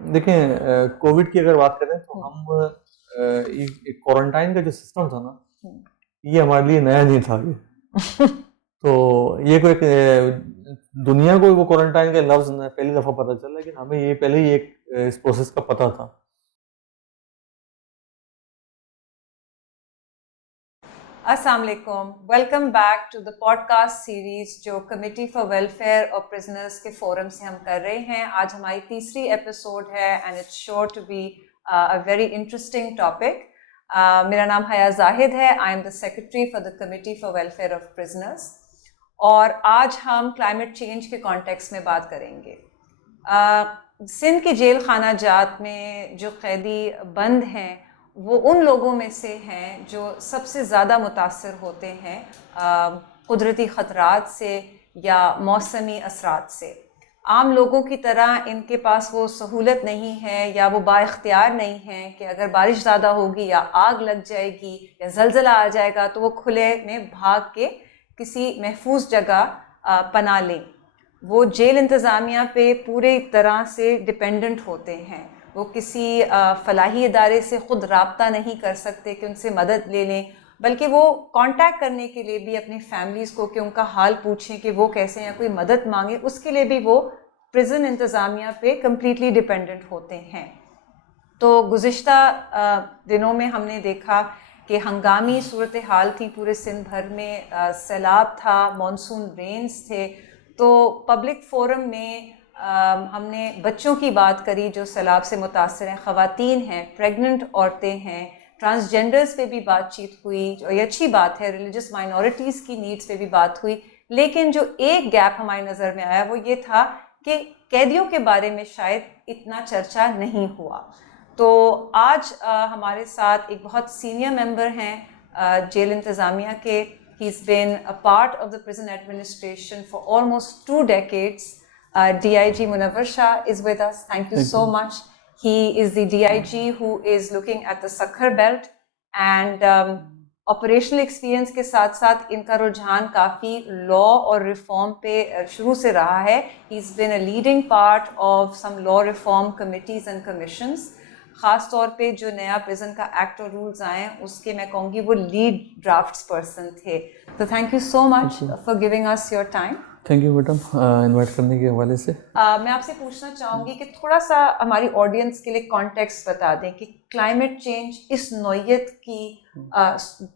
देखें, कोविड की अगर बात करें तो हम ये क्वारंटाइन का जो सिस्टम था ना, ये हमारे लिए नया नहीं था ये। तो ये कोई दुनिया को वो क्वारंटाइन का लफ्ज पहली दफा पता चला, लेकिन हमें ये पहले ही एक इस प्रोसेस का पता था। अस्सलाम वालेकुम, welcome back to the podcast series जो committee for welfare of prisoners के फोरम से हम कर रहे हैं। आज हमारी तीसरी एपिसोड है and it's sure to be a very interesting topic. मेरा नाम हया जाहिद है, I am the secretary for the committee for welfare of prisoners और आज हम क्लाइमेट चेंज के कॉन्टेक्स्ट में बात करेंगे। सिंध के जेल खाना जात में जो कैदी बंद हैं वो उन लोगों में से हैं जो सबसे ज़्यादा मुतासर होते हैं कुदरती ख़तरात से या मौसमी असरात से। आम लोगों की तरह इनके पास वो सहूलत नहीं है या वो बाइख्तियार नहीं है कि अगर बारिश ज़्यादा होगी या आग लग जाएगी या ज़लज़ला आ जाएगा तो वो खुले में भाग के किसी महफूज जगह पनाह लें। वो जेल इंतज़ामिया पे पूरी तरह से डिपेंडेंट होते हैं। वो किसी फ़लाही इदारे से ख़ुद रब्ता नहीं कर सकते कि उनसे मदद ले लें, बल्कि वो कांटेक्ट करने के लिए भी अपनी फैमिलीज़ को कि उनका हाल पूछें कि वो कैसे या कोई मदद मांगे, उसके लिए भी वो प्रिजन इंतज़ामिया पे कम्प्लीटली डिपेंडेंट होते हैं। तो गुज़िश्ता दिनों में हमने देखा कि हंगामी सूरत हाल थी पूरे सिंध भर में, सैलाब था, मानसून रेन्स थे। तो पब्लिक फोरम में हमने बच्चों की बात करी जो सैलाब से मुतासर हैं, ख़वातीन हैं, प्रेग्नेंट औरतें हैं, ट्रांसजेंडर्स पे भी बातचीत हुई और ये अच्छी बात है। रिलीजियस माइनॉरिटीज़ की नीड्स पे भी बात हुई, लेकिन जो एक गैप हमारी नज़र में आया वो ये था कि कैदियों के बारे में शायद इतना चर्चा नहीं हुआ। तो आज हमारे साथ एक बहुत सीनियर मेंबर हैं जेल इंतज़ामिया के। He's been a part of the prison administration for almost 2 decades. DIG Munawar Shah is with us. Thank you so much. He is the DIG who is looking at the Sakhar belt and operational experience के साथ साथ इनका रुझान काफ़ी law और reform पे शुरू से रहा है। He's been a leading part of some law reform committees and commissions. ख़ास तौर पे जो नया प्रिजन का एक्ट और रूल्स आए उसके मैं कहूँगी वो लीड ड्राफ्ट्स पर्सन थे। तो thank you so much for giving us your time. Thank you madam, invite करने के हवाले से। मैं आपसे पूछना चाहूँगी कि थोड़ा सा हमारी ऑडियंस के लिए कॉन्टेक्स्ट बता दें कि क्लाइमेट चेंज इस नौयत की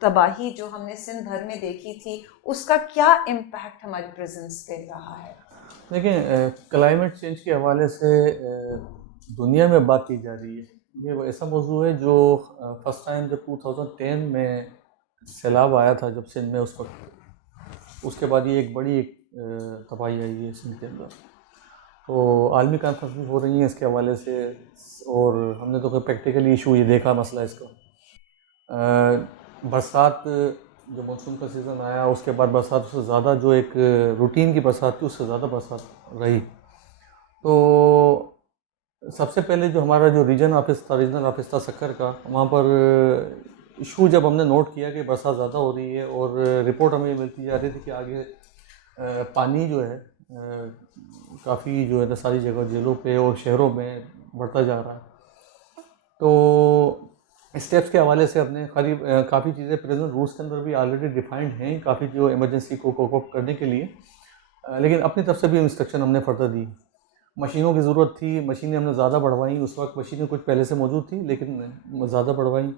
तबाही जो हमने सिंध भर में देखी थी उसका क्या इम्पैक्ट हमारे प्रिजन्स पे रहा है। देखिए, क्लाइमेट चेंज के हवाले से दुनिया में बात की जा रही है। ये वो ऐसा मौजू है जो फर्स्ट टाइम जब 2010 में सैलाब आया था जब सिंध में, उस वक्त उसके बाद ये एक बड़ी तबाही आई है सिंध के अंदर। तो आलमी कॉन्फ्रेंस भी हो रही है इसके हवाले से, और हमने तो कोई प्रैक्टिकली इशू ये देखा मसला इसका। बरसात जो मानसून का सीज़न आया उसके बाद बरसात उससे ज़्यादा, जो एक रूटीन की बरसात थी उससे ज़्यादा बरसात रही। तो सबसे पहले जो हमारा जो रीजनल ऑफिस था सक्कर का, वहाँ पर इशू जब हमने नोट किया कि बरसात ज़्यादा हो रही है और रिपोर्ट हमें मिलती जा रही थी कि आगे पानी जो है काफ़ी जो है ना सारी जगह जेलों पे और शहरों में बढ़ता जा रहा है। तो स्टेप्स के हवाले से अपने काफ़ी चीज़ें प्रेजेंट रूल्स के अंदर भी ऑलरेडी डिफाइंड हैं, काफ़ी जो इमरजेंसी को कोप अप करने के लिए। लेकिन अपनी तरफ से भी इंस्ट्रक्शन हमने फर्दर दी। मशीनों की ज़रूरत थी, मशीनें हमने ज़्यादा बढ़वाई। उस वक्त मशीनें कुछ पहले से मौजूद थी लेकिन ज़्यादा बढ़वाई।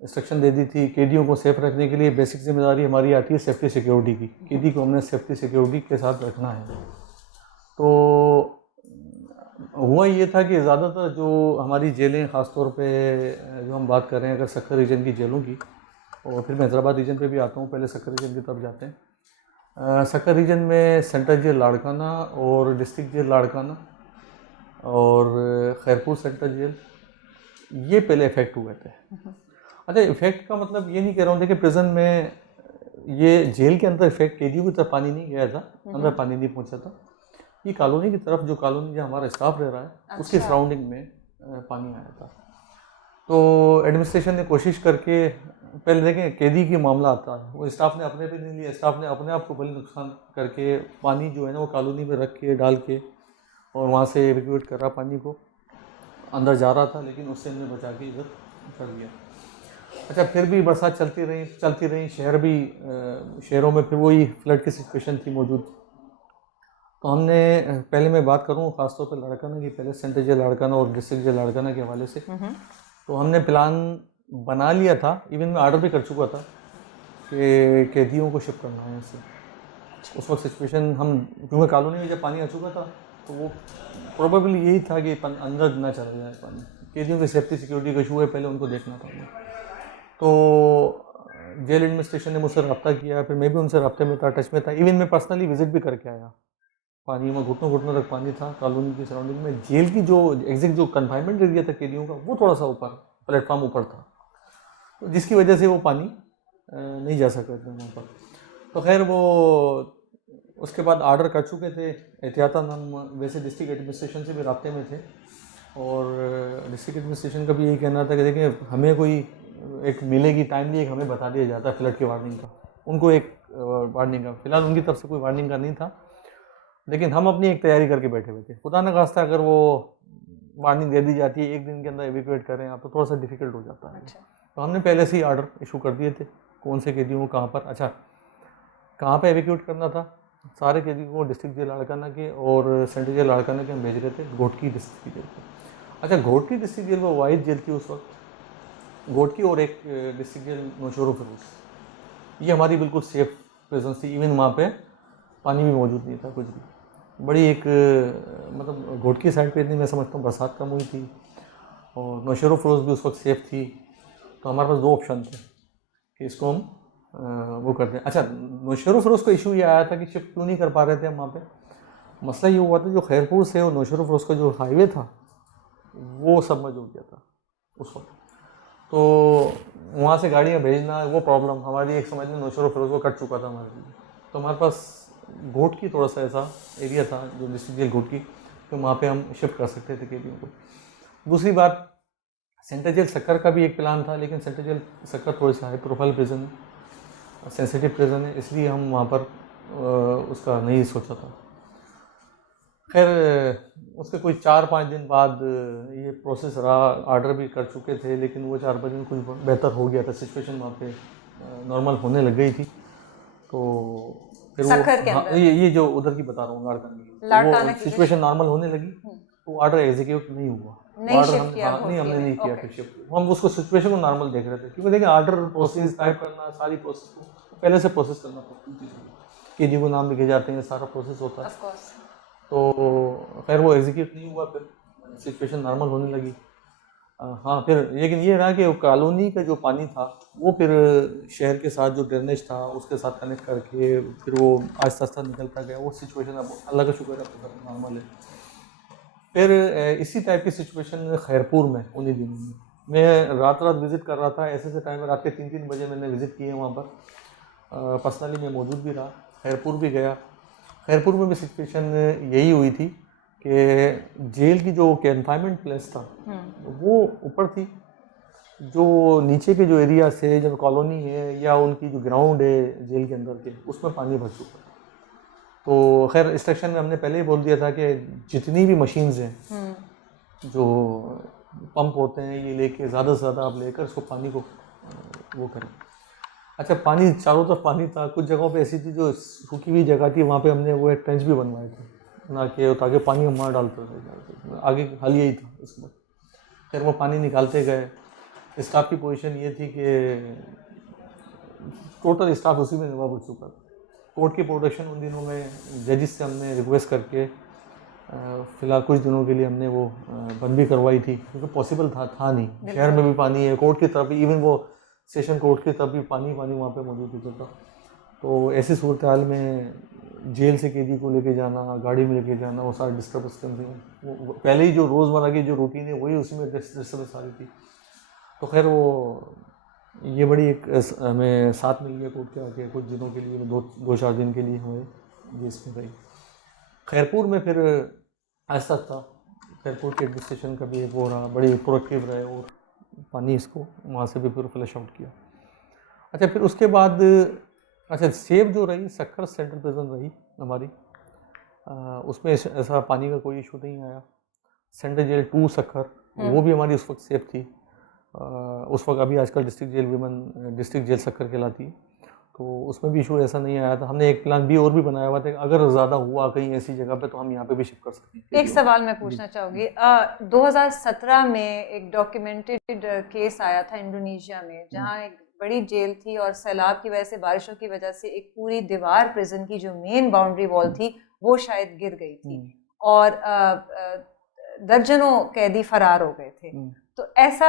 इंस्ट्रक्शन दे दी थी कैदियों को सेफ़ रखने के लिए। बेसिक जिम्मेदारी हमारी आती है सेफ्टी सिक्योरिटी की, कैदी को हमने सेफ्टी सिक्योरिटी के साथ रखना है। तो हुआ ये था कि ज़्यादातर जो हमारी जेलें, ख़ास तौर पे जो हम बात कर रहे हैं अगर सक्कर रीजन की जेलों की, और फिर मैं हैदराबाद रीजन पे भी आता हूँ, पहले सक्कर रीजन की तरफ जाते हैं। सक्कर रीजन में सेंट्रल जेल लाड़काना और डिस्ट्रिक्ट जेल लाड़काना और खैरपुर सेंट्रल जेल, ये पहले इफ़ेक्ट हुए थे। अच्छा, इफ़ेक्ट का मतलब ये नहीं कह रहा हूँ, देखिए प्रिजन में ये जेल के अंदर इफ़ेक्ट कैदियों की तरफ पानी नहीं गया था, अंदर पानी नहीं पहुँचा था। ये कॉलोनी की तरफ, जो कॉलोनी जहाँ हमारा स्टाफ रह रहा है उसकी सराउंडिंग में पानी आया था। तो एडमिनिस्ट्रेशन ने कोशिश करके, पहले देखें कैदी की मामला आता है, वो स्टाफ ने अपने पे नहीं लिया, स्टाफ ने अपने आप को बड़ी नुकसान करके पानी जो है ना वो कॉलोनी में रख के डाल के और वहाँ से एवैक्यूएट कर रहा पानी को। अंदर जा रहा था, लेकिन उससे हमने बचा के इधर कर दिया। अच्छा, फिर भी बरसात चलती रही, शहरों में फिर वही फ्लड की सिचुएशन थी मौजूद। तो हमने पहले मैं बात करूँ ख़ासतौर पर लाड़काना की, पहले सेंटर जेल लाड़काना और डिस्ट्रिक्ट जेल लाड़काना के हवाले से। तो हमने प्लान बना लिया था, इवन मैं ऑर्डर भी कर चुका था कि कैदियों को शिफ्ट करना है इससे। उस वक्त सिचुएशन हम, क्योंकि कॉलोनी में जब पानी आ चुका था तो वो प्रोबेबली यही था कि अंदर ना चला जाए पानी। कैदियों की सेफ्टी सिक्योरिटी का इशू है, पहले उनको देखना था हमें। तो जेल एडमिनिस्ट्रेशन ने मुझसे रब्ता किया, फिर मैं भी उनसे रब्ते में था, टच में था। इवन मैं पर्सनली विजिट भी करके आया। पानी में घुटनों तक पानी था कॉलोनी की सराउंडिंग में। जेल की जो एग्जैक्ट जो कन्फाइनमेंट एरिया था कैदियों का, वो थोड़ा सा ऊपर प्लेटफॉर्म ऊपर था, तो जिसकी वजह से वो पानी नहीं जा सकते थे वहाँ पर। तो खैर वो उसके बाद ऑर्डर कर चुके थे एहतियातन। हम वैसे डिस्ट्रिक्ट एडमिनिस्ट्रेशन से भी रब्ते में थे, और डिस्ट्रिक्ट एडमिनिस्ट्रेशन का भी यही कहना था कि देखिए हमें कोई एक मिलेगी टाइमली, एक हमें बता दिया जाता है फ्लड की वार्निंग का, उनको एक वार्निंग का। फिलहाल उनकी तरफ से कोई वार्निंग का नहीं था, लेकिन हम अपनी एक तैयारी करके बैठे हुए थे। खुदा न खास्ता अगर वो वार्निंग दे दी जाती है एक दिन के अंदर एविक्यूएट करें आप, तो थोड़ा सा डिफिकल्ट हो जाता है। तो हमने पहले से ही ऑर्डर इशू कर दिए थे कौन से कैदियों को कहाँ पर, अच्छा कहाँ पर एविक्यूएट करना था। सारे कैदियों को डिस्ट्रिक्ट जेल लाड़काना के और सेंट्रल जेल लाड़काना के हम भेज रहे थे घोटकी डिस्ट्रिक्ट जेल को। अच्छा, घोटकी डिस्ट्रिक्ट जेल वो वाइड जेल थी उस वक्त, घोटकी, और एक डिस्ट्रिक्ट जेल नौशेरो फिरोज। ये हमारी बिल्कुल सेफ प्रेजेंस थी। इवन वहाँ पे पानी भी मौजूद नहीं था कुछ भी। बड़ी एक मतलब घोटकी साइड पे इतनी मैं समझता हूँ बरसात कम हुई थी, और नौशेरो फिरोज भी उस वक्त सेफ थी। तो हमारे पास दो ऑप्शन थे कि इसको हम वो करते हैं। अच्छा, नौशेरो फिरोज का इशू ये आया था कि शिफ्ट क्यों नहीं कर पा रहे थे हम वहाँ पे। मसला ये हुआ था जो खैरपुर से और नौशेरो फिरोज का जो हाईवे था वो सबमर्ज हो गया था उस वक्त। तो वहाँ से गाड़ियाँ भेजना वो प्रॉब्लम हमारी एक समझ में नौशेरो फिरोज को कट चुका था हमारे लिए। तो हमारे पास घोटकी थोड़ा सा ऐसा एरिया था जो डिस्ट्रिक्ट जेल घोटकी, तो वहाँ पे हम शिफ्ट कर सकते थे कैदियों को। दूसरी बात, सेंट्रल जेल सक्कर का भी एक प्लान था, लेकिन सेंट्रल जेल सक्कर थोड़ी सा हाई प्रोफाइल प्रिजन है, सेंसिटिव प्रिजन है, इसलिए हम वहाँ पर उसका नहीं सोचा था। खैर उसके कोई 4-5 दिन बाद ये प्रोसेस रहा, ऑर्डर भी कर चुके थे, लेकिन वो 4-5 दिन कुछ बेहतर हो गया था, सिचुएशन वहाँ पे नॉर्मल होने लग गई थी। तो फिर वो हाँ, ये जो उधर की बता रहा हूँ लाड़काना की, वो सिचुएशन नॉर्मल होने लगी, तो ऑर्डर एग्जीक्यूट नहीं हुआ। ऑर्डर हमने नहीं किया फिर शिफ्ट। हम उसको सिचुएशन को नॉर्मल देख रहे थे, क्योंकि देखिए ऑर्डर प्रोसेस टाइप करना, सारी प्रोसेस को पहले से प्रोसेस करना पड़ती है, कैदी को नाम लिखे जाते हैं, सारा प्रोसेस होता है। तो खैर वो एग्जीक्यूट नहीं हुआ, फिर सिचुएशन नॉर्मल होने लगी। हाँ, फिर लेकिन ये रहा कि कॉलोनी का जो पानी था वो फिर शहर के साथ जो ड्रेनेज था उसके साथ कनेक्ट करके फिर वो आहिस्ता आहिस्ता निकलता गया। वो सिचुएशन अब अल्लाह का शुक्र है नॉर्मल है। फिर इसी टाइप की सिचुएशन खैरपुर में उन्हीं दिनों में मैं रात विज़िट कर रहा था। ऐसे टाइम में रात के 3-3 बजे मैंने विज़िट किए वहाँ पर। पर्सनली मैं मौजूद भी रहा, खैरपुर भी गया। खैरपुर में भी सिचुएशन यही हुई थी कि जेल की जो कन्फाइनमेंट प्लेस था वो ऊपर थी, जो नीचे के जो एरिया से जब कॉलोनी है या उनकी जो ग्राउंड है जेल के अंदर के, उसमें पानी भर चुका था। तो खैर इंस्ट्रक्शन में हमने पहले ही बोल दिया था कि जितनी भी मशीन्स हैं जो पंप होते हैं ये लेके ज़्यादा से ज़्यादा आप लेकर उसको पानी को वो करें। अच्छा, पानी चारों तरफ पानी था, कुछ जगहों पे ऐसी थी जो सूखी हुई जगह थी, वहाँ पे हमने वो एक ट्रेंच भी बनवाए थे ना कि ताकि पानी हम वहाँ डालते थे, आगे हाल यही था उसमें। फिर वो पानी निकालते गए। स्टाफ की पोजीशन ये थी कि टोटल स्टाफ उसी में निर्भर हो चुका था। कोर्ट की प्रोटेक्शन उन दिनों में जजिस से हमने रिक्वेस्ट करके फ़िलहाल कुछ दिनों के लिए हमने वो बंद भी करवाई थी, क्योंकि पॉसिबल था नहीं। शहर में भी पानी है, कोर्ट की तरफ भी, इवन वो सेशन कोर्ट की तरफ भी पानी वहाँ पे मौजूद होता था। तो ऐसी सूरत हाल में जेल से कैदी को लेके जाना, गाड़ी में लेके जाना, वो सारा डिस्टर्बेंस वो पहले ही जो रोज़मर्रा की जो रूटीन है वही उसी में डिस्टर्बेंस आ रही थी। तो खैर वो ये बड़ी एक हमें साथ मिल गया कोर्ट के आके कुछ दिनों के लिए, 2-4 दिन के लिए हमें जेल में रही। खैरपुर में फिर ऐसा था, खैरपुर के एडमिनिस्ट्रेशन का भी एक वो रहा, बड़ी प्रोएक्टिव रहे और पानी इसको वहाँ से भी फिर फ्लश आउट किया। अच्छा, फिर उसके बाद अच्छा सेफ जो रही सक्कर सेंट्रल प्रिजन रही हमारी, उसमें ऐसा पानी का कोई इशू नहीं आया। सेंट्रल जेल 2 सक्कर वो भी हमारी उस वक्त सेफ थी। उस वक्त अभी आजकल डिस्ट्रिक्ट जेल सक्कर कहलाती है, तो उसमें भी इशू ऐसा नहीं आया था। हमने एक प्लान बी और भी बनाया हुआ था, अगर ज़्यादा हुआ कहीं ऐसी जगह पे तो हम यहाँ पे भी शिफ्ट कर सकते हैं। एक सवाल मैं पूछना चाहूँगी, 2017 में एक डॉक्यूमेंटेड केस आया था इंडोनेशिया में, जहाँ एक बड़ी जेल थी और सैलाब की वजह से, बारिशों की वजह से एक पूरी दीवार प्रिजन की जो मेन बाउंड्री वॉल थी वो शायद गिर गई थी और दर्जनों कैदी फरार हो गए थे। तो ऐसा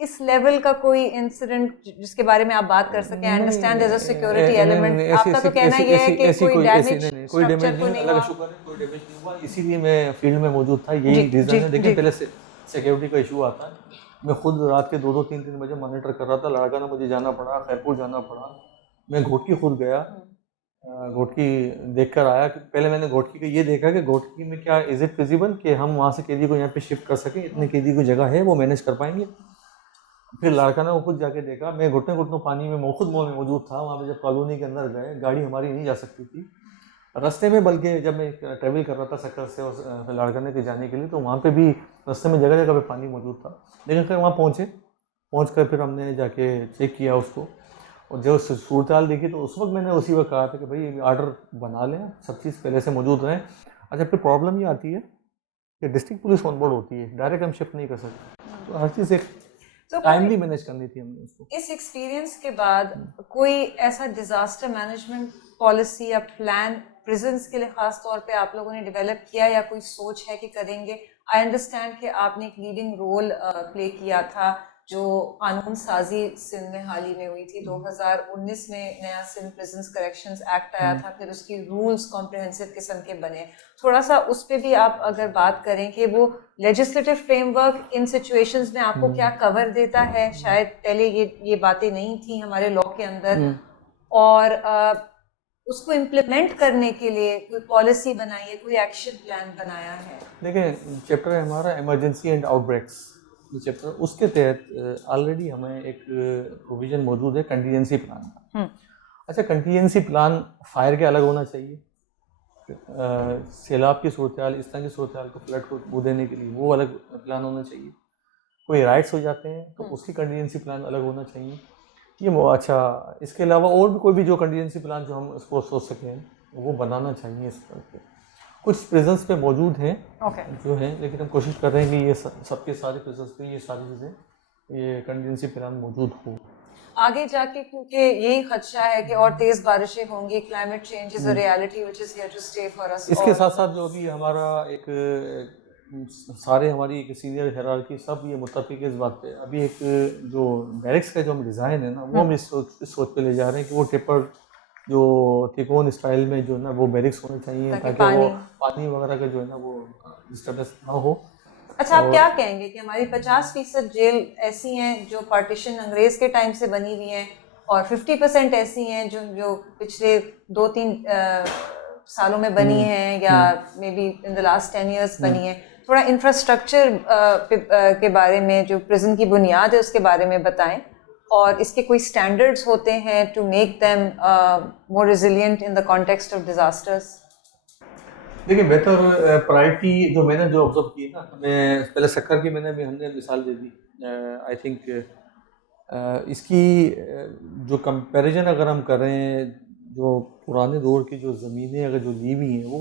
इस लेवल का कोई इंसिडेंट जिसके बारे में आप बात कर सकें? I understand there is a security element, आपका तो कहना ये है कि कोई डैमेज नहीं हुआ, कोई डैमेज नहीं हुआ, इसीलिए मैं फील्ड में मौजूद था, यही रीज़न है। लेकिन पहले से सिक्योरिटी का इशू आता है। मैं खुद रात के 2-2, 3-3 बजे मॉनिटर कर रहा था, लड़का ना मुझे जाना पड़ा, खैरपुर जाना पड़ा। मैं घोटकी खुद गया, घोटकी देख कर आया। पहले मैंने घोटकी का ये देखा कि घोटकी में क्या इज़ इट फिजिबल कि हम वहाँ से कैदी को यहाँ पे शिफ्ट कर सकें, इतने कैदी की जगह है, वो मैनेज कर पाएंगे। फिर लड़का ने वो खुद जाके देखा, मैं घुटने घुटनों पानी में खुद मौजूद था वहाँ पे। जब कॉलोनी के अंदर गए, गाड़ी हमारी नहीं जा सकती थी रास्ते में, बल्कि जब मैं ट्रैवल कर रहा था सक्कर से और लाड़काने के जाने के लिए, तो वहाँ पे भी रास्ते में जगह जगह पे पानी मौजूद था। लेकिन फिर वहाँ पहुँच कर फिर हमने जाके चेक किया उसको, और जब सूरत हाल देखी तो उस वक्त मैंने उसी वक्त कहा था कि भाई ऑर्डर बना लें, सब चीज़ पहले से मौजूद रहें। अच्छा, फिर प्रॉब्लम ये आती है कि डिस्ट्रिक्ट पुलिस ऑन बोर्ड होती है, डायरेक्ट हम शिफ्ट नहीं कर सकते, तो हर चीज़ एक टाइमली मैनेज करनी थी हमने उसको। इस एक्सपीरियंस के बाद कोई ऐसा डिजास्टर मैनेजमेंट पॉलिसी या प्लान प्रिजन्स के लिए खास तौर पे आप लोगों ने डेवलप किया, या कोई सोच है कि करेंगे? आई अंडरस्टैंड कि आपने एक लीडिंग रोल प्ले किया था जो कानून साजी सिंध में हाल ही में हुई थी। 2019 में नया सिंध प्रिजन्स करेक्शंस एक्ट आया था, फिर उसकी रूल्स कॉम्प्रिहेंसिव किस्म के बने। थोड़ा सा उस पर भी आप अगर बात करें कि वो लेजिस्लेटिव फ्रेमवर्क इन सिचुएशंस में आपको क्या कवर देता है, शायद पहले ये बातें नहीं थी हमारे लॉ के अंदर, और उसको इम्प्लीमेंट करने के लिए कोई पॉलिसी बनाई है, कोई एक्शन प्लान बनाया है? देखिए, चैप्टर है हमारा इमरजेंसी एंड आउटब्रेक्स चैप्टर, उसके तहत ऑलरेडी हमें एक प्रोविजन मौजूद है कंटीजेंसी प्लान का। अच्छा, कंटीजेंसी प्लान फायर के अलग होना चाहिए, सैलाब की सूरत हाल, इस तरह की सूरत हाल को, फ्लड को बू देने के लिए वो अलग प्लान होना चाहिए। कोई राइट्स हो जाते हैं तो उसकी कंटीजेंसी प्लान अलग होना चाहिए। ये अच्छा, इसके अलावा और भी कोई भी जो कंटीजेंसी प्लान जो हम उसको सोच सकें वो बनाना चाहिए। इस तरह के कुछ प्रिजन्स पे मौजूद हैं जो हैं, लेकिन हम कोशिश कर रहे हैं कि ये सबके सारे प्रिजन्स पे ये सारी चीज़ें, ये कंटीजेंसी प्लान मौजूद हो आगे जाके, क्योंकि यही खदशा है कि और तेज़ बारिशें होंगी, climate change is a reality which is here to stay for us. इसके साथ साथ जो भी हमारा एक सारे हमारी एक सीनियर हायरार्की सब ये मुत्तफिक इस बात पे, अभी एक जो बैरिक्स का जो हम डिज़ाइन है ना, वो हम इस सोच पे ले जा रहे हैं कि वो टेपर्ड जो तिकोन स्टाइल में जो है ना वो बैरिक्स होने चाहिए, ताकि वो पानी वगैरह का जो है ना वो डिस्टर्बेंस ना हो। अच्छा, आप क्या कहेंगे कि हमारी 50% जेल ऐसी हैं जो पार्टीशन अंग्रेज़ के टाइम से बनी हुई हैं, और 50% ऐसी हैं जो पिछले 2-3 सालों में बनी हैं, या may be in the last 10 years बनी हैं? थोड़ा इंफ्रास्ट्रक्चर के बारे में, जो प्रिजन की बुनियाद है उसके बारे में बताएं, और इसके कोई स्टैंडर्ड्स होते हैं to make them more resilient in the context of disasters? देखिए, बेहतर प्रायोरिटी जो मैंने जो ऑब्जर्व की ना, मैं पहले सक्कर की हमने मिसाल दे दी। आई थिंक इसकी जो कंपैरिजन अगर हम करें, जो पुराने दौर की जो ज़मीनें अगर जो ली हुई हैं वो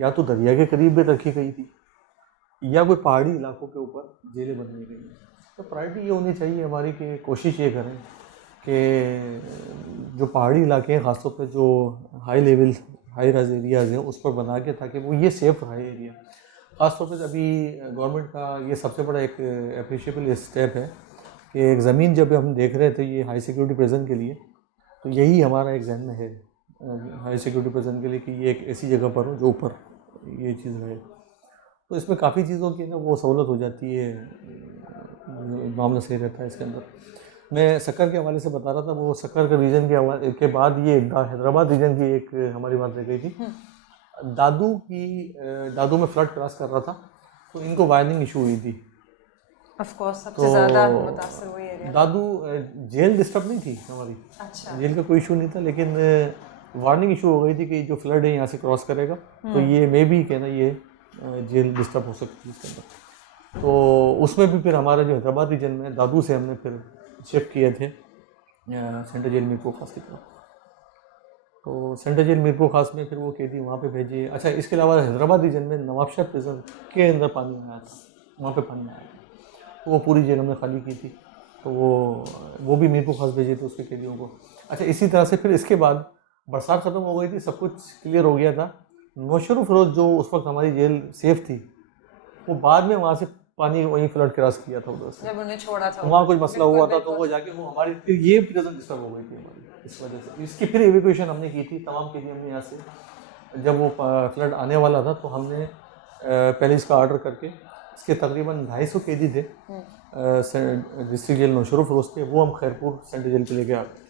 या तो दरिया के करीब भी रखी गई थी या कोई पहाड़ी इलाकों के ऊपर जेलें बनाई गई हैं। तो प्रायोरिटी ये होनी चाहिए हमारी कि कोशिश ये करें कि जो पहाड़ी इलाके हैं, ख़ासतौर पर जो हाई राइज एरियाज़ हैं उस पर बना के, ताकि वो ये सेफ रहे एरिया। ख़ासतौर पर अभी गवर्नमेंट का ये सबसे बड़ा एक अप्रिशिएबल स्टेप है कि एक ज़मीन जब हम देख रहे थे ये हाई सिक्योरिटी प्रिजन के लिए, तो यही हमारा एक जहन में है हाई सिक्योरिटी प्रिजन के लिए कि ये एक ऐसी जगह पर हो जो ऊपर ये चीज़ रहे। तो इसमें काफ़ी चीज़ों की ना वो सहूलत हो जाती है, मामला सही रहता है इसके अंदर। मैं सक्कर के हवाले से बता रहा था, वो सक्कर के रीजन के बाद ये हैदराबाद रीजन की एक हमारी बात रह गई थी। दादू में फ्लड क्रॉस कर रहा था, तो इनको वार्निंग इशू हुई थी। ऑफ कोर्स सबसे ज़्यादा मुतासर हुई एरिया। दादू जेल डिस्टर्ब नहीं थी हमारी, अच्छा, जेल का कोई इशू नहीं था, लेकिन वार्निंग इशू हो गई थी कि जो फ्लड है यहाँ से क्रॉस करेगा तो ये मे भी कहना ये जेल डिस्टर्ब हो सकती है इसके अंदर। तो उसमें भी फिर हमारा जो हैदराबाद रीजन में दादू से हमने फिर शिफ्ट किए थे सेंट्रल जेल मीरपुर खास की तरफ। तो सेंट्रल जेल मीरपुर खास में फिर वो कैदी वहाँ पे भेजिए। अच्छा, इसके अलावा हैदराबाद रीजन में नवाबशाह प्रिजन के अंदर पानी आया था, वहाँ पे पानी आया था, तो वो पूरी जेल हमने खाली की थी। तो वो भी मीरपुर खास भेजे थे उसके कैदियों को। अच्छा, इसी तरह से फिर इसके बाद बरसात ख़त्म हो गई थी, सब कुछ क्लियर हो गया था। नौशर फिरोज जो उस वक्त हमारी जेल सेफ थी, वो बाद में वहाँ से पानी वहीं फ्लड क्रॉस किया था उधर से, जब उन्हें छोड़ा था वहाँ कुछ मसला बिल्कुल, हुआ था, तो बिल्कुल। वो जाके वो हमारी फिर ये प्रिजन डिस्टर्ब हो गई थी हमारी इस वजह से। इसकी फिर एविक्यूएशन हमने की थी, तमाम कैदी हमने यहाँ से, जब वो फ्लड आने वाला था तो हमने पहले इसका ऑर्डर करके, इसके तकरीबन 250 कैदी थे डिस्ट्रिक्ट जेल नौशर फिरोज के, वो हम खैरपुर सेंट्रल जेल पे लेके आ गए।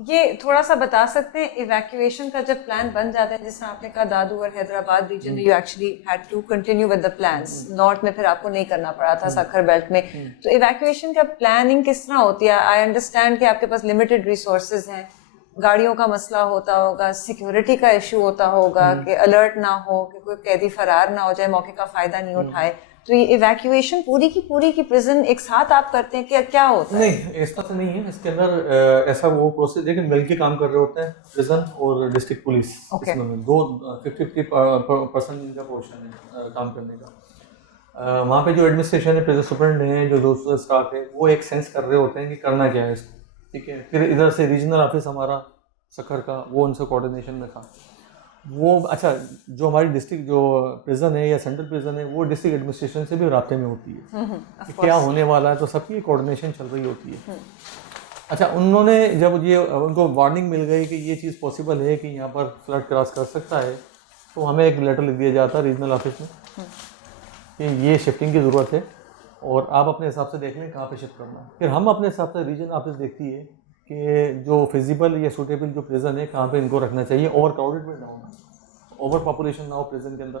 ये थोड़ा सा बता सकते हैं इवैक्यूएशन का जब प्लान बन जाता है, जिस तरह आपने कहा दादू और हैदराबाद रीजन में you actually had to continue with the plans, north में फिर आपको नहीं करना पड़ा था सखर बेल्ट में, तो इवैक्यूएशन का प्लानिंग किस तरह होती है? आई अंडरस्टैंड कि आपके पास लिमिटेड रिसोर्सेज हैं, गाड़ियों का मसला होता होगा, सिक्योरिटी का इशू होता होगा कि अलर्ट ना हो, कि कोई कैदी फरार ना हो जाए, मौके का फायदा नहीं उठाए, तो ये इवैक्यूएशन पूरी की प्रिजन एक साथ आप करते हैं कि क्या होता है? नहीं, ऐसा तो नहीं है। इसके अंदर ऐसा वो प्रोसेस, लेकिन मिलके काम कर रहे होते हैं प्रिजन और डिस्ट्रिक्ट पुलिस। Okay. इसमें दो 50-50% इनका पोर्शन है काम करने का। वहाँ पे जो एडमिनिस्ट्रेशन है, प्रिजन सुपरिटेंडेंट है, जो दूसरा स्टाफ है, वो एक सेंस कर रहे होते हैं कि करना क्या है इसको, ठीक है। फिर इधर से रीजनल ऑफिस हमारा सखर का, वो उनसे कोऑर्डिनेशन में था वो। अच्छा, जो हमारी डिस्ट्रिक्ट जो प्रिजन है या सेंट्रल प्रिजन है, वो डिस्ट्रिक्ट एडमिनिस्ट्रेशन से भी राब्ते में होती है कि क्या होने वाला है, तो सबकी कोऑर्डिनेशन चल रही होती है। अच्छा, उन्होंने जब ये उनको वार्निंग मिल गई कि ये चीज़ पॉसिबल है कि यहाँ पर फ्लड क्रॉस कर सकता है, तो हमें एक लेटर लिख दिया जाता है रीजनल ऑफिस में कि ये शिफ्टिंग की ज़रूरत है और आप अपने हिसाब से देख लें कहाँ पे शिफ्ट करना है। फिर हम अपने हिसाब से, रीजनल ऑफिस देखती है कि जो फिजिबल या सूटेबल जो प्रिजन है, कहाँ पे इनको रखना चाहिए, ओवर क्राउडेड में ना होना, ओवर पॉपुलेशन ना हो प्रिजन के अंदर।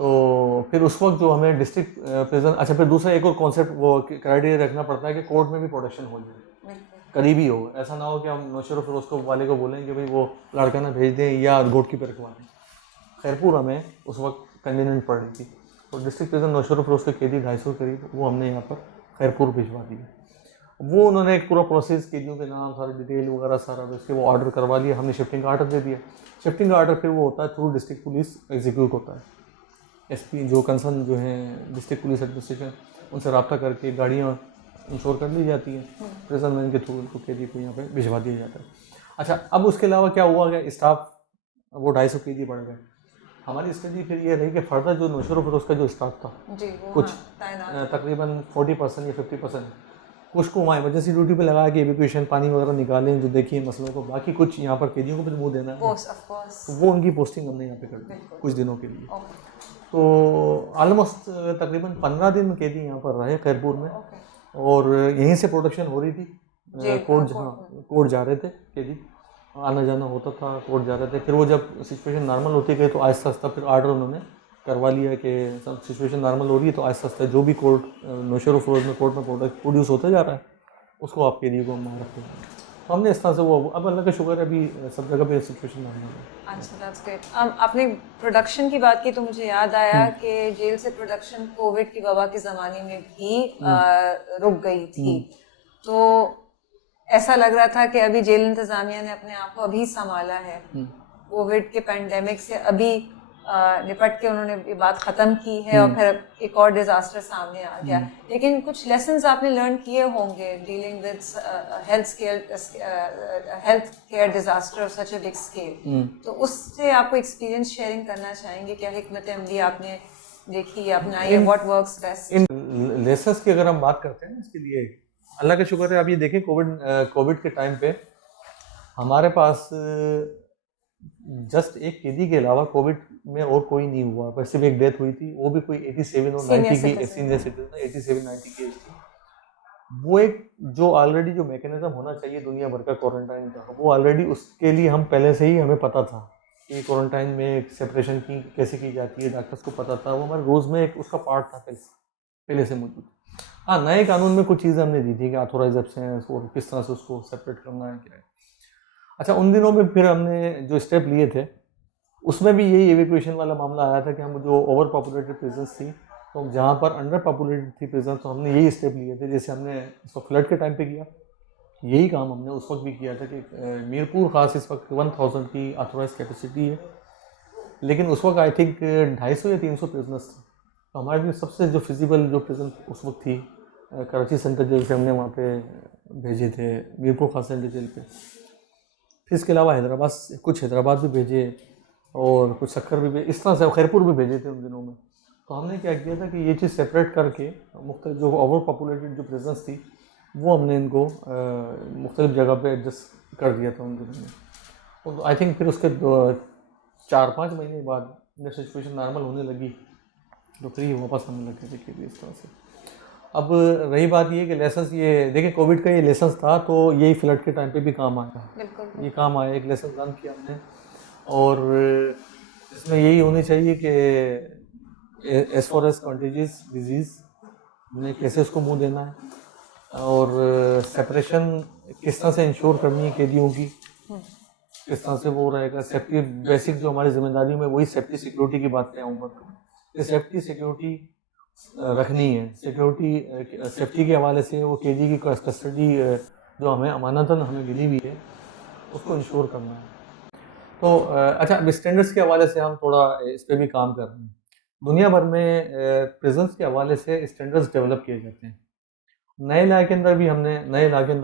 तो फिर उस वक्त जो हमें डिस्ट्रिक्ट प्रिजन, अच्छा फिर दूसरा एक और कॉन्सेप्ट वो क्राइटेरिया रखना पड़ता है कि कोर्ट में भी प्रोटेक्शन हो जाए, करीबी हो। ऐसा ना हो कि हम नौशर फिर उसको वाले को बोलें कि भाई वो लड़का ना भेज दें या गोट की पे रखवा दें। खैरपुर हमें उस वक्त कन्वीनियंट पड़ रही थी, तो डिस्ट्रिक्ट प्रिजन नौशर फिर उसके कैदी 250 करीब, वो हमने यहाँ पर खैरपुर भिजवा दिए। वो उन्होंने एक पूरा प्रोसेस, कैदियों के नाम, सारे डिटेल वगैरह सारा, उसके वो ऑर्डर करवा लिया, हमने शिफ्टिंग का ऑर्डर दे दिया। शिफ्टिंग का ऑर्डर फिर वो होता है थ्रू डिस्ट्रिक्ट पुलिस एग्जीक्यूट होता है। एसपी जो कंसर्न जो है डिस्ट्रिक्ट पुलिस एडमिनिस्ट्रेशन, उनसे रब्ता करके गाड़ियाँ इंश्योर कर ली जाती हैं, प्रिजन वैन के थ्रू उनको कैदी को यहाँ पे भिजवा दिया जाता है। अच्छा, अब उसके अलावा क्या हुआ कि स्टाफ वो 250 कैदी बढ़ गए। हमारी स्टडी फिर ये रही कि फर्दर जो नौशर फिर उसका जो स्टाफ था जी, वो कुछ तकरीबन 40% या 50%, कुछ को वहाँ इमरजेंसी ड्यूटी पे लगाया कि एविक्यूएशन पानी वगैरह निकालें, जो देखिए मसलों को, बाकी कुछ यहाँ पर कैदियों को भी वो देना है, तो वो उनकी पोस्टिंग हमने यहाँ पे कर दी कुछ दिनों के लिए। तो ऑलमोस्ट तकरीबन 15 दिन कैदी यहाँ पर रहे खैरपुर में, और यहीं से प्रोडक्शन हो रही थी। कोर्ट, जहाँ कोर्ट जा रहे थे कैदी, आना जाना होता था, कोर्ट जा रहे थे। फिर वो जब सिचुएशन नॉर्मल होती गई तो आहिस्ता आहिस्ता फिर ऑर्डर उन्होंने करवा लिया कि सब सिचुएशन नॉर्मल हो रही है, तो आहिस्ता आहिस्ता जो भी कोर्ट नौशर फिरोज में कोर्ट में प्रोडक्ट प्रोड्यूस होता जा रहा है, उसको आप कैदी को मार रखते हैं। तो हमने इस तरह से वो, अब अल्लाह का शुक्र है अभी सब जगह पे सिचुएशन नॉर्मल है। अच्छा, दैट्स ग्रेट। आपने प्रोडक्शन की बात की तो मुझे याद आया कि जेल से प्रोडक्शन कोविड की वबा के ज़माने में भी रुक गई थी, तो ऐसा लग रहा था कि अभी जेल इंतज़ामिया ने अपने आप को अभी संभाला है, कोविड के पैंडेमिक से अभी निपट के उन्होंने ये बात ख़त्म की है, और फिर एक और डिज़ास्टर सामने आ गया। लेकिन कुछ लेसन्स आपने लर्न किए होंगे dealing with health care disaster of such a big scale, तो उससे आपको एक्सपीरियंस शेयरिंग करना चाहेंगे? क्या हिकमत अमली आपने देखी, अपनाई, what works best? In lessons की अगर हम बात करते हैं, इसके लिए अल्लाह का शुक्र है, आप ये देखें कोविड के टाइम पे हमारे पास जस्ट एक कैदी के अलावा कोविड में और कोई नहीं हुआ, पर सिर्फ एक डेथ हुई थी, वो भी कोई 87 और 90 की सीनियर सिटीजन, 87-90 की एज थी। वो एक जो ऑलरेडी जो मैकेनिज्म होना चाहिए दुनिया भर का क्वारंटाइन का, वो ऑलरेडी उसके लिए हम पहले से ही हमें पता था कि क्वारंटाइन में सेपरेशन की कैसे की जाती है, डॉक्टर्स को पता था, वो हमारे रोज़ में एक उसका पार्ट था पहले से मौजूद। हाँ, नए कानून में कुछ चीज़ें हमने दी थी कि ऑथोराइज एब्सेंस और किस तरह से उसको सेपरेट करना है, क्या है। अच्छा, उन दिनों में फिर हमने जो स्टेप लिए थे, उसमें भी यही एविक्यूएशन वाला मामला आया था कि हम जो ओवर पॉपुलेटेड प्रिजन्स थी, तो जहाँ पर अंडर पॉपुलेटेड थी प्रिजन, तो हमने यही स्टेप लिए थे, जैसे हमने इसको फ्लड के टाइम पे किया, यही काम हमने उस वक्त भी किया था कि मीरपुर खास इस वक्त 1000 की ऑथोराइज कैपेसिटी है, लेकिन उस वक्त आई थिंक 250 या 300 प्रिजनर्स थे। तो हमारे लिए सबसे जो फिजिबल जो प्रिजन उस वक्त थी कराची सेंट्रल जेल से हमने वहाँ पे भेजे थे, मीरपुर खास सेंट्रल जेल पे। फिर इसके अलावा हैदराबाद कुछ हैदराबाद भी भेजे और कुछ सक्खर भी भेजे, इस तरह से खैरपुर भी भेजे थे उन दिनों में। तो हमने क्या किया था कि ये चीज़ सेपरेट करके मुख्तलिफ जो ओवर पॉपुलेटेड जो प्रिजन्स थी वो हमने इनको मुख्तलिफ जगह पे एडजस्ट कर दिया था उन दिनों में। तो आई थिंक फिर उसके 4-5 महीने बाद जब सिचुएशन नॉर्मल होने लगी तो फिर ये वापस आने लगे देखिए इस तरह से। अब रही बात ये कि लेसन्स, ये देखिए कोविड का ये लेसन्स था तो यही फ्लड के टाइम पे भी काम आया, बिल्कुल ये काम आया, एक लेसन लर्न किया हमने। और इसमें यही होनी चाहिए कि as far as contagious disease में कैसे उसको मुंह देना है और सेपरेशन किस तरह से इंश्योर करनी है कैदियों की, किस तरह से वो रहेगा। सेफ्टी बेसिक जो हमारी जिम्मेदारी में वही सेफ्टी सिक्योरिटी की बात करें ऊपर, कि सेफ्टी सिक्योरिटी रखनी है। सिक्योरिटी सेफ्टी के हवाले से वो केजी की कस्टडी जो हमें अमानतन हमें मिली हुई है उसको इंश्योर करना है। तो अच्छा, अब स्टैंडर्ड्स के हवाले से हम थोड़ा इस पर भी काम कर रहे हैं। दुनिया भर में प्रिजन्स के हवाले से स्टैंडर्ड्स डेवलप किए जाते हैं। नए इलाके के अंदर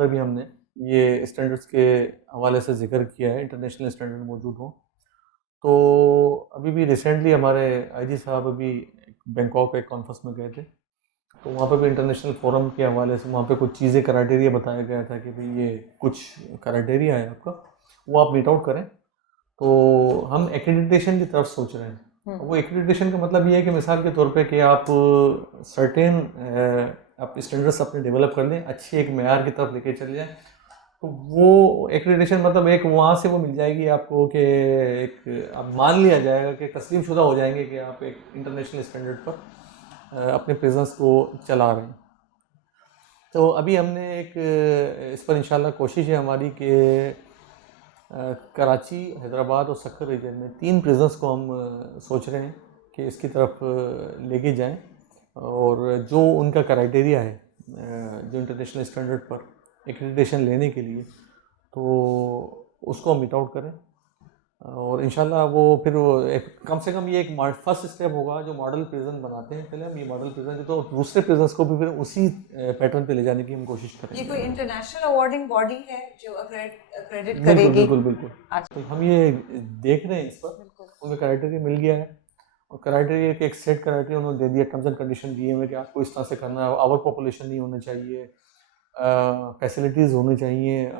भी हमने ये स्टैंडर्ड्स के हवाले से जिक्र किया है, इंटरनेशनल स्टैंडर्ड मौजूद हो। तो अभी भी रिसेंटली हमारे आईजी साहब अभी बैंकॉक एक कॉन्फ्रेंस में गए थे, तो वहाँ पे भी इंटरनेशनल फोरम के हवाले से वहाँ पे कुछ चीज़ें क्राइटेरिया बताया गया था कि भाई ये कुछ क्राइटेरिया है आपका, वो आप मीट आउट करें। तो हम एक्रेडिटेशन की तरफ सोच रहे हैं। वो एक्रेडिटेशन का मतलब ये है कि मिसाल के तौर पे कि आप सर्टेन आप स्टैंडर्ड्स अपने डेवलप कर लें, अच्छी एक मेयार की तरफ लेके चले जाएँ, तो वो एक्रेडिटेशन मतलब एक वहाँ से वो मिल जाएगी आपको कि एक अब मान लिया जाएगा कि तस्लीम शुदा हो जाएंगे कि आप एक इंटरनेशनल स्टैंडर्ड पर अपने प्रेजेंस को चला रहे हैं। तो अभी हमने एक इस पर इंशाल्लाह कोशिश है हमारी कि कराची, हैदराबाद और सक्खर रीजन में 3 प्रिजन्स को हम सोच रहे हैं कि इसकी तरफ लेके जाएं और जो उनका क्राइटेरिया है जो इंटरनेशनल स्टैंडर्ड पर एक्रेडिटेशन लेने के लिए, तो उसको हम मीट आउट करें। और इंशाल्लाह वो फिर कम से कम ये एक फर्स्ट स्टेप होगा जो मॉडल प्रिजन बनाते हैं पहले हम, ये मॉडल प्रिजन तो दूसरे प्रिजन्स को भी फिर उसी पैटर्न पे ले जाने की हम कोशिश करेंगे। ये कोई इंटरनेशनल अवार्डिंग बॉडी है जो अक्रेडिट करेगी? बिल्कुल। तो हम ये देख रहे हैं इस पर, उनका क्राइटेरिया मिल गया है और क्राइटेरिया के एक सेट क्राइटेरिया उन्होंने दे दिया, टर्म्स एंड कंडीशन दिए हुए कि आपको इस तरह से करना है, ओवर पॉपुलेशन नहीं होना चाहिए, फैसिलिटीज़ होनी चाहिए,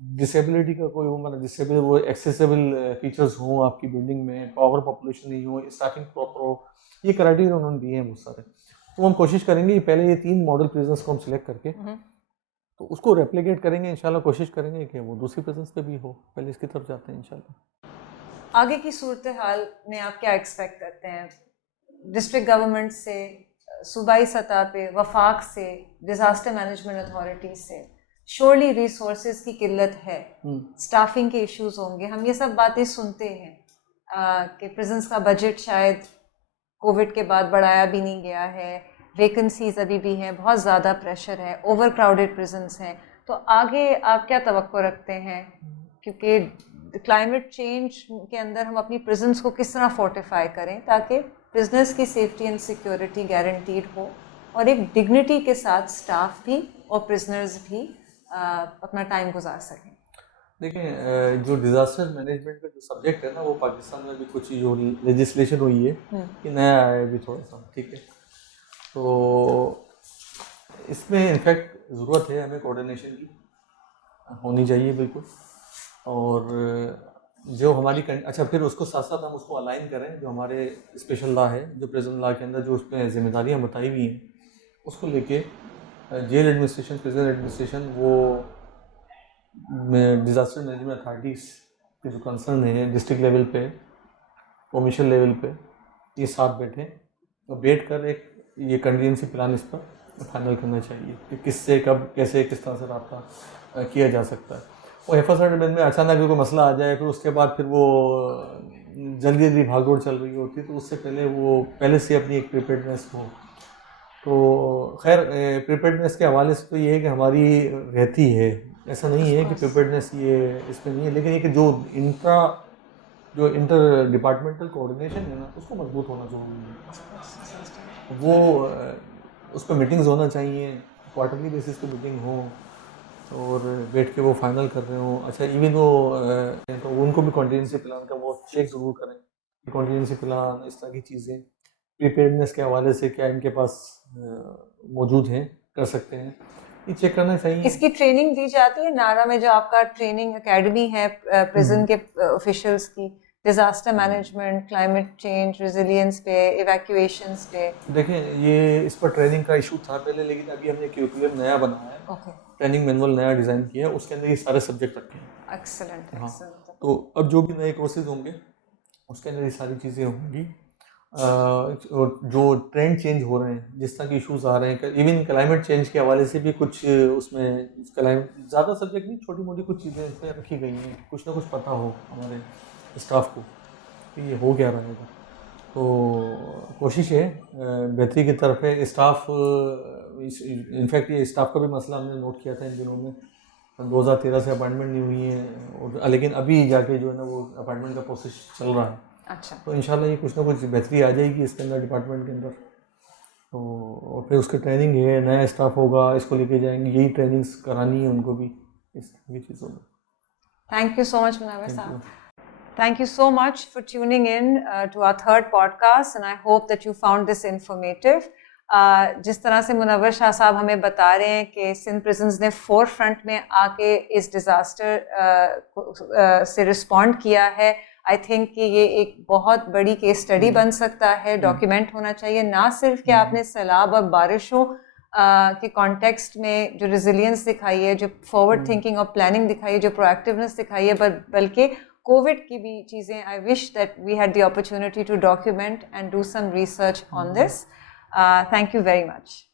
डिसेबिलिटी का कोई मतलब डिसेबल वो एक्सेसिबल फीचर्स हों आपकी बिल्डिंग में, ओवर पॉपुलेशन नहीं हो, स्टाफिंग प्रॉपर हो, ये क्राइटेरिया उन्होंने दिए हैं बहुत सारे। तो हम कोशिश करेंगे पहले ये 3 मॉडल प्रिजन्स को हम सिलेक्ट करके तो उसको रेप्लिकेट करेंगे, इंशाल्लाह कोशिश करेंगे कि वो दूसरी प्रिजन्स पे भी हो। पहले इसकी तरफ जाते हैं इंशाल्लाह। आगे की सूरत हाल में आप क्या एक्सपेक्ट करते हैं डिस्ट्रिक्ट गवर्नमेंट से, सूबाई सतह पे, वफाक से, डिज़ास्टर मैनेजमेंट अथॉरिटी से? श्योरली रिसोर्सेज की किल्लत है, स्टाफिंग के इश्यूज होंगे, हम ये सब बातें सुनते हैं कि प्रिजन्स का बजट शायद कोविड के बाद बढ़ाया भी नहीं गया है, वैकेंसीज अभी भी हैं, बहुत ज़्यादा प्रेशर है, ओवर क्राउडेड प्रिजन्स हैं। तो आगे आप क्या तवक्को रखते हैं, क्योंकि क्लाइमेट चेंज के अंदर हम अपनी प्रिजन्स को किस तरह फोर्टिफाई करें ताकि प्रिजनर्स की सेफ्टी एंड सिक्योरिटी गारंटीड हो और एक डिग्निटी के साथ स्टाफ भी और प्रिजनर्स भी अपना टाइम गुजार सकें? देखिए, जो डिज़ास्टर मैनेजमेंट का जो सब्जेक्ट है ना, वो पाकिस्तान में भी कुछ जो लेजिस्लेशन हुई है कि नया आया है भी थोड़ा सा, ठीक है। तो इसमें इनफैक्ट ज़रूरत है हमें कोऑर्डिनेशन की, होनी चाहिए बिल्कुल। और जो हमारी अच्छा, फिर उसको साथ साथ हम उसको अलाइन करें जो हमारे स्पेशल लॉ है, जो प्रिजन लॉ के अंदर जो उसमें जिम्मेदारियाँ बताई हुई हैं, उसको लेके जेल एडमिनिस्ट्रेशन, प्रिजन एडमिनिस्ट्रेशन, वो डिज़ास्टर मैनेजमेंट अथॉरिटीज़ के जो कंसर्न है डिस्ट्रिक्ट लेवल पे, कॉमिशनल लेवल पे, ये साथ बैठें और बैठ कर एक ये कंटीजेंसी प्लान इस पर फाइनल करना चाहिए कि किससे कब कैसे किस तरह से रब्ता किया जा सकता है। और हिफाजत में अचानक कोई मसला आ जाए, फिर उसके बाद फिर वो जल्दी जल्दी भागदौड़ चल रही होती है, तो उससे पहले वो पहले से अपनी एक प्रिपेयर्डनेस हो। तो खैर प्रिपेयर्डनेस के हवाले से तो ये है कि हमारी रहती है, ऐसा नहीं है कि प्रिपेयर्डनेस ये इसमें नहीं है, लेकिन ये कि जो इंटर डिपार्टमेंटल कोऑर्डिनेशन है ना, उसको मजबूत होना ज़रूरी है। वो उस पर मीटिंग्स होना चाहिए, क्वार्टरली बेसिस पे मीटिंग हो और बैठ के वो फाइनल कर रहे हो। अच्छा, इवन वो तो उनको भी कॉन्टीजेंसी प्लान का वो चेक ज़रूर करें कि कॉन्टीजेंसी प्लान इस तरह की चीज़ें प्रिपेयर्डनेस के हवाले से क्या इनके पास मौजूद हैं, कर सकते हैं, ये चेक करना चाहिए। इसकी ट्रेनिंग दी जाती है नारा में, जो आपका ट्रेनिंग एकेडमी है प्रिजन के ऑफिशियल्स की, disaster management, climate change, resilience पे, इवैक्यूएशंस पे? देखें, ये इस पर ट्रेनिंग का इशू था पहले, लेकिन अभी हमने करिकुलम नया बनाया है, ओके, ट्रेनिंग मैनुअल नया डिज़ाइन किया है, उसके अंदर ये सारे सब्जेक्ट रखे हैं। एक्सीलेंट हाँ, एक्सीलेंट। तो अब जो भी नए कोर्सेज होंगे उसके अंदर ये सारी चीज़ें होंगी। और जो ट्रेंड चेंज हो रहे हैं, जिस तरह के इश्यूज आ रहे हैं, इवन क्लाइमेट चेंज के हवाले से भी कुछ उसमें ज़्यादा सब्जेक्ट नहीं, छोटी मोटी कुछ चीज़ें इसमें रखी गई हैं, कुछ ना कुछ पता हो हमारे स्टाफ को कि ये हो क्या रहेगा। तो कोशिश है बेहतरी की तरफ है। स्टाफ, इनफैक्ट ये स्टाफ का भी मसला हमने नोट किया था इन दिनों में, 2013 से अपॉइंटमेंट नहीं हुई है, लेकिन अभी जाके जो है ना वो अपॉइंटमेंट का प्रोसेस चल रहा है। अच्छा, तो इंशाल्लाह ये कुछ ना कुछ बेहतरी आ जाएगी इसके अंदर, डिपार्टमेंट के अंदर। तो और फिर उसकी ट्रेनिंग है, नया स्टाफ होगा, इसको लेके जाएंगे, यही ट्रेनिंग्स करानी है उनको भी इस तरह की चीज़ों में। Thank you so much Munawwar साहब। Thank you so much for tuning in to our third podcast, and I hope that you found this informative. जिस तरह से मुनव्वर शाह साहब हमें बता रहे हैं कि सिंध प्रिजन्स ने फोर फ्रंट में आके इस डिज़ास्टर से रिस्पॉन्ड किया है, आई थिंक कि ये एक बहुत बड़ी केस स्टडी बन सकता है, डॉक्यूमेंट होना चाहिए। ना सिर्फ कि आपने सैलाब और बारिशों के कॉन्टेक्स्ट में जो रेजिलियंस दिखाई है, जो फॉरवर्ड थिंकिंग और प्लानिंग दिखाई है, जो प्रोएक्टिवनेस दिखाई है, बल्कि कोविड की भी चीज़ें, I wish that we had the opportunity to document and do some research on this. Thank you very much.